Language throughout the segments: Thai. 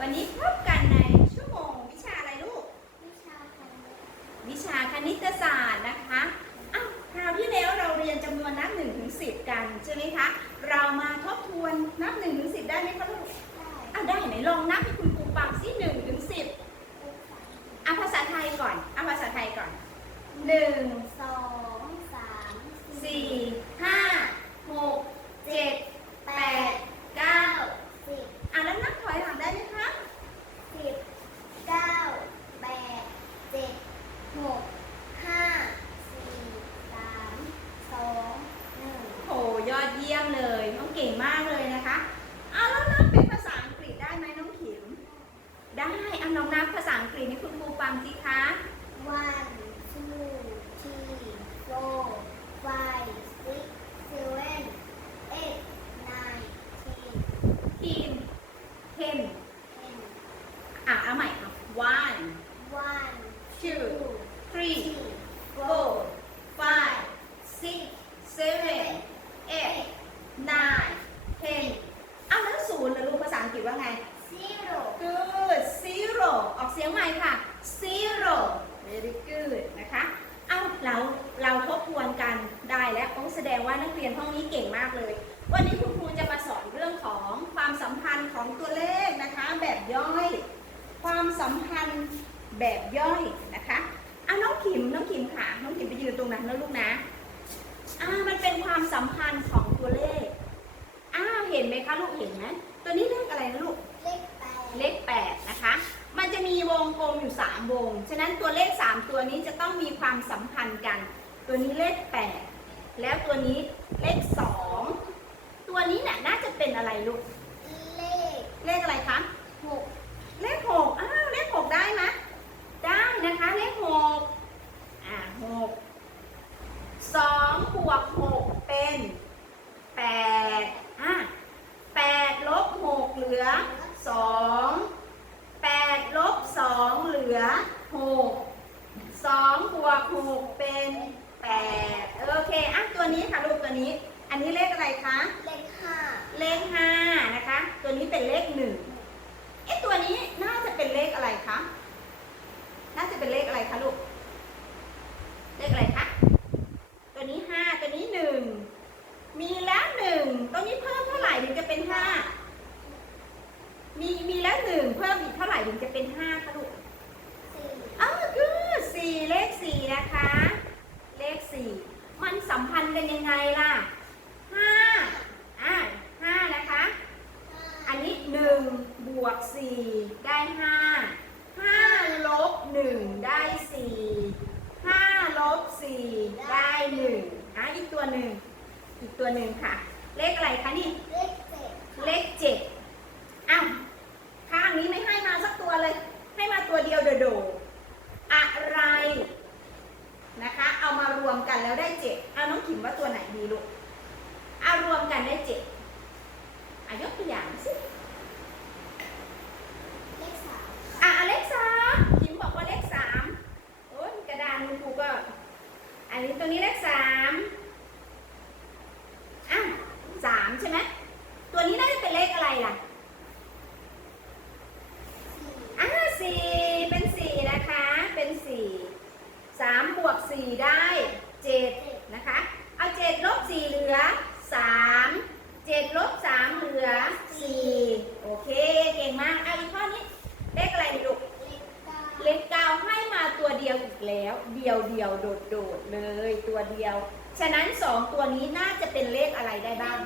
วันนี้พบกันในชั่วโมงวิชาอะไรลูก วิชาคณิตวิชาคณิตศาสตร์นะคะอ้าวคราวที่แล้วเราเรียนจำนวนนับ1นถึงสิกันใช่ไหมคะ เรามาทบทวนนับ1นถึงสิได้ไหมคะลูก ได้ อ้าวได้ไหนลองนับให้คุณครูฟังสิหนึ่งถึงสิบ เลขสาม เอาภาษาไทยก่อนเอาภาษาไทยก่อนหนึ่ง สองสาม สี่ห้าหกเจ็ดแปดเก้า สิบ อะแล้วนับถอยหลังได้ไหมคะ สิบเก้าแปดเจ็ดหกห้าสี่สามสองหนึ่ง โหยอดเยี่ยมเลยน้องเก่งมากเลยนะคะเอาแล้วนับเป็นภาษาอังกฤษได้ไหมน้องขิม ได้เอาน้องนับภาษาอังกฤษให้คุณครูฟังสิคะ one two three four five six seven eight nine ten ทีมเทน ten อะเอาใหม่ค่ะ one one two two three three four five six seven eight nine ten เอาแล้วศูนย์เหรอลูกภาษาอังกฤษว่าไง zero good zero ออกเสียงใหม่ค่ะ zero very good นะคะ เอาเราเราทบทวนกันได้แล้วโอ้แสดงว่านักเรียนห้องนี้เก่งมากเลย วันนี้คุณครูจะมาสอนเรื่องของความสัมพันธ์ของตัวเลขนะคะ แบบย่อย ความสัมพันธ์แบบย่อยนะคะอะน้องขิมน้องขิมค่ะ น้องขิมไปยืนตรงนั้นนะลูกนะอ่ามันเป็นความสัมพันธ์ของตัวเลขอ้าวเห็นไหมคะลูกเห็นไหมตัวนี้เลขอะไรนะลูกเลขแปดเลข8นะคะ มันจะมีวงกลมอยู่3วง ฉะนั้นตัวเลข3ตัวนี้จะต้องมีความสัมพันธ์กัน ตัวนี้เลข8แล้วตัวนี้เลข2ตัวนี้น่ะน่าจะเป็นอะไรลูกเลขเลขอะไรคะ หก เลข 6 อ้าว เลข 6 ได้ไหมได้ นะคะเลข6อ่า6 2บวก6เป็น8อะ8ลบ6เหลือ2 8ลบ2เหลือ6 2บวก6เป็น8โอเคอะตัวนี้ค่ะลูกตัวนี้ อันนี้เลขอะไรคะ เลขห้าเลข5นะคะ ตัวนี้เป็นเลข1เอ๊ะตัวนี้น่าจะเป็นเลขอะไรคะ น่าจะเป็นเลขอะไรคะลูก เลขอะไรคะ ตัวนี้ห้าตัวนี้หนึ่ง มีแล้วหนึ่งตัวนี้เพิ่มเท่าไหร่ถึงจะเป็นห้า มีมีแล้วหนึ่งเพิ่มอีกเท่าไหร่ถึงจะเป็นห้าคะลูกสี่อ้าวคือสี่เลขสี่นะคะ เลขสี่มันสัมพันธ์กันยังไงล่ะห้าอะห้านะคะห้าอันนี้หนึ่งบวกสี่ได้ห้าห้า ลบหนึ่งได้สี่ห้าลบสี่ได้หนึ่งอะอีกตัวหนึ่งอีกตัวหนึ่งค่ะ เลขอะไรคะนี่เลขเจ็ดเลขเจ็ดอ้าวข้างนี้ไม่ให้มาสักตัวเลย ให้มาตัวเดียวโดดๆอะไรนะคะ เอามารวมกันแล้วได้เจ็ดเอาน้องขิมว่าตัวไหนดีลูกเอารวมกันได้เจ็ดอายกตัวอย่างสิ เลขสาม อะเลขสามคิมบอกว่าเลขสามโอ้ยกระดานคุณครูก็ อั นนี้ตัวนี้เลขสามอะสามใช่ไหมตัวนี้น่าจะเป็นเลขอะไรล่ะ สี่ อ่าสี่เป็นสี่นะคะ เป็นสี่สามบวกสี่ได้เจ็ดนะคะ เอาเจ็ดลบสี่เหลือสามเจ็ดลบสามเหลือสี่โอเค เก่งมากเอาอีกข้อนี้ เลขอะไรดีลูก เลขเก้า เลขเก้าให้มาตัวเดียวอีก แล้ว เดียวเดียวโดดโดดเลยตัวเดียว ฉะนั้นสองตัวนี้น่าจะเป็นเลขอะไรได้บ้าง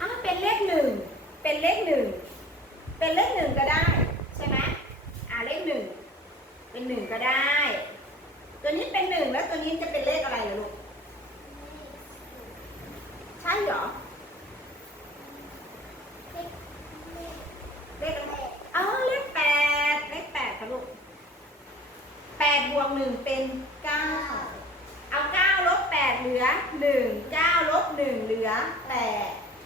อะเป็นเลขหนึ่งเป็นเลขหนึ่งเป็นเลขหนึ่งก็ได้ ใช่ไหมอ่าเลขหนึ่งเป็นหนึ่งก็ได้ ตัวนี้เป็นหนึ่งแล้วตัวนี้จะ แต่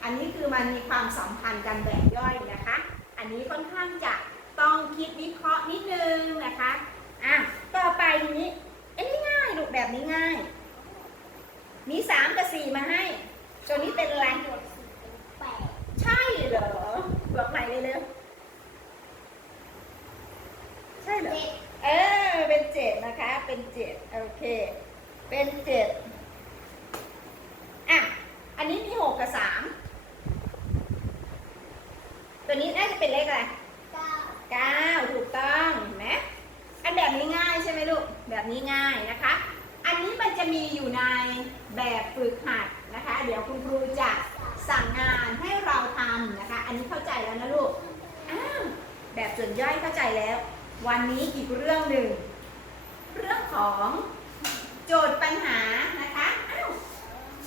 อันนี้คือมันมีความสัมพันธ์กันแบ่งย่อยนะคะ อันนี้ค่อนข้างจะต้องคิดวิเคราะห์นิดนึงนะคะอะต่อไปนี้เอ้นี่ง่ายลูกแบบนี้ง่าย มีสามกับสี่มาให้จนนี้เป็นอะไรใช่เหรอบอกใหม่เลยเร็วใช่เหรอเออเป็นเจ็ดนะคะ เป็นเจ็ดโอเค เป็นเจ็ด แบบนี้ง่ายนะคะ อันนี้มันจะมีอยู่ในแบบฝึกหัดนะคะ เดี๋ยวคุณครูจะสั่งงานให้เราทำนะคะ อันนี้เข้าใจแล้วนะลูกอ้าวแบบส่วนย่อยเข้าใจแล้ว วันนี้อีกเรื่องหนึ่ง เรื่องของโจทย์ปัญหานะคะอ้าว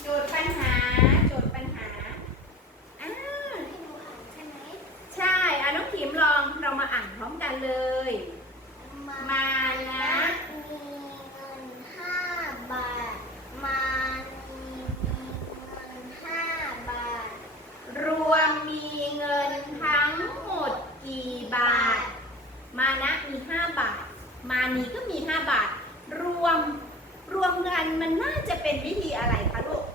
โจทย์ปัญหา โจทย์ปัญหาอ้าว ให้หนูอ่านใช่ไหม ใช่อะน้องขีมลองเรามาอ่านพร้อมกันเลย มานะ มีเงินห้าบาท มานีมีเงินห้าบาท ร วมมีเงินทั้งหมดกี่บาท มานะมี 5 บาท มานีก็มี 5 บาท รวมรวมกันมันน่าจะเป็นวิธีอะไรคะลูก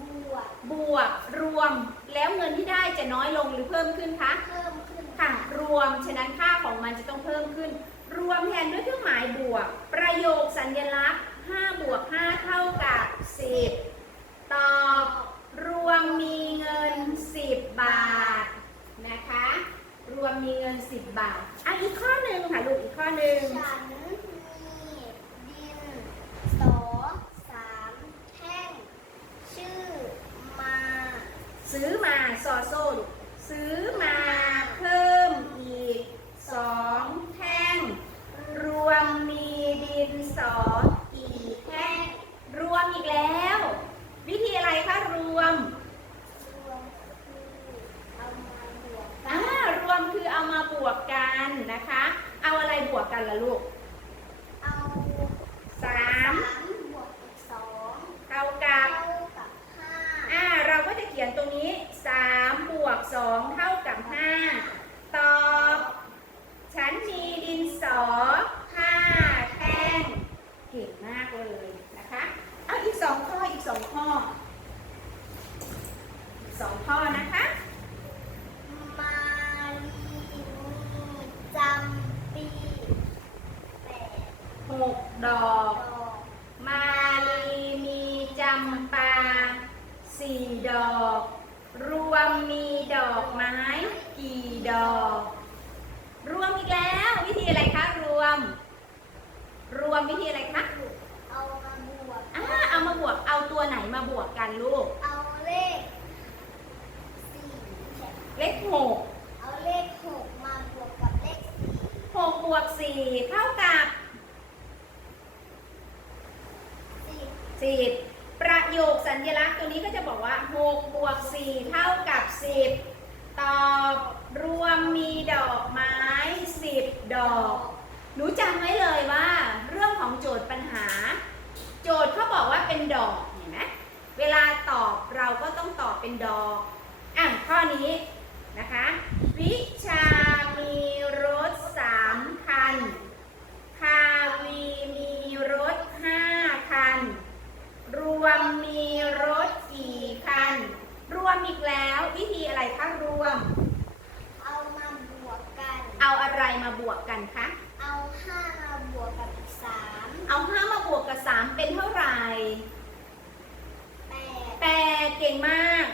บวก บวกรวมแล้วเงินที่ได้จะน้อยลงหรือเพิ่มขึ้นคะ เพิ่มขึ้นค่ะ รวม ฉะนั้นค่าของมันจะต้องเพิ่มขึ้น รวมแทนด้วยเครื่องหมายบวก ประโยคสัญลักษณ์5บวก5เท่ากับ10ตอบ รวมมีเงิน 10 บาทนะคะ รวมมีเงิน 10 บาทอะอีกข้อหนึ่งค่ะลูกอีกข้อหนึ่ง ฉันมีดินสอสามแท่ง ชื่อมา ซื้อมาซอโซ่ลูกซื้อมาเพิ่มอีก 2 แท่ง รวมมีดินสอกี่แท่ง รวมอีกแล้ว วิธีอะไรคะรวม รวมคือเอามาบวกกั อ่าน รวมคือเอามาบวกกันนะคะ เอาอะไรบวกกันล่ะลูก เอา สา สาม มบวกอีกสอง เท่ากับ เท่ากับห้า อ่าเราก็จะเขียนตรงนี้ 3 บวก 2 เท่ากับ 5 ตอบ ฉันมีดินสอ 5 แท่ง เก่งมากเลยนะคะ เอาอีก 2 ข้อ อีก 2 ข้ออีกสองข้อนะคะ มาลีมีจำปีแปด 6 ดอ กดอก มาลีมีจำปา4ดอก รวมมีดอกไม้กี่ดอก รวมอีกแล้ว วิธีอะไรคะรวม รวมวิธีอะไรคะเอามาบวกอ่าเอามาบวกเอาตัวไหนมาบวกกันลูก เอาเลขสี่ใช่ เลขหก เอาเลขหกมาบวกกับเลขสี่ หกบวกสี่เท่ากับ สิบ สิบประโยคสัญลักษณ์ตัวนี้ก็จะบอกว่าหกบวกสี่เท่ากับสิบตอบ รวมมีดอกไม้สิบดอก หนูจำไว้เลยว่า เรื่องของโจทย์ปัญหา โจทย์เขาบอกว่าเป็นดอกเห็นไหมเวลาตอบเราก็ต้องตอบเป็นดอก อะข้อนี้นะคะ วิชามีรถสามคัน คาวีมีรถห้าคัน รวมมีรถกี่คัน รวมอีกแล้ววิธีอะไรคะรวม เอามาบวกกัน เอาอะไรมาบวกกันคะ เอาห้ามาบวกกับอีกสาม เอาห้ามาบวกกับสามเป็นเท่าไหร่ แปด แปดเก่งมาก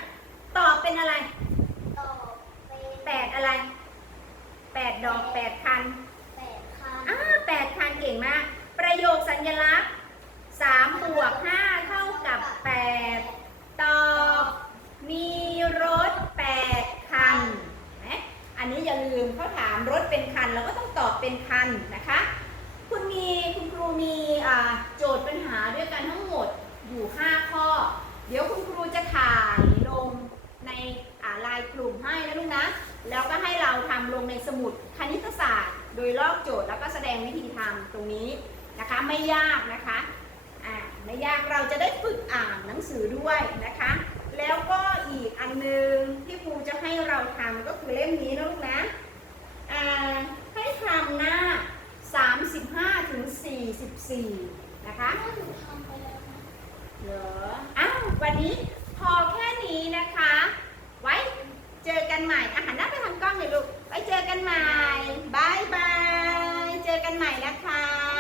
ตอบเป็นอะไร ตอบเป็น แปดอะไรแปดดอกแปดคัน แปดคัน อ่าแปดคันเก่งมาก ประโยคสัญลักษณ์สามบวกห้าเท่ากับแปดตอบมีรถแปดคันเห็นไหมอันนี้อย่าลืมเขาถามรถเป็นคันเราก็ต้องตอบเป็นคันนะคะ คุณมีคุณครูมีอ่าโจทย์ปัญหาด้วยกันทั้งหมดอยู่ 5 ข้อ เดี๋ยวคุณครูจะถ่ายลงในอ่าไลน์กลุ่มให้ นะลูกนะ แล้วก็ให้เราทำลงในสมุดคณิตศาสตร์ โดยลอกโจทย์แล้วก็แสดงวิธีทำตรงนี้นะคะ ไม่ยากนะคะอ่าไม่ยากเราจะได้ฝึกอ่านหนังสือด้วยนะคะ แล้วก็อีกอันหนึงที่ครูจะให้เราทำก็คือเล่มนี้นะลูกนะอ่าให้ทำหน้า 35ถึง44 นะคะถ้าหนูทำไปแล้วนะเหรออ้าววันนี้พอแค่นี้นะคะไว้ เจอกันใหม่อาหารหน้าไปทางกล้องเลยลูกไว้เจอกันใหม่บายบาย เจอกันใหม่นะคะ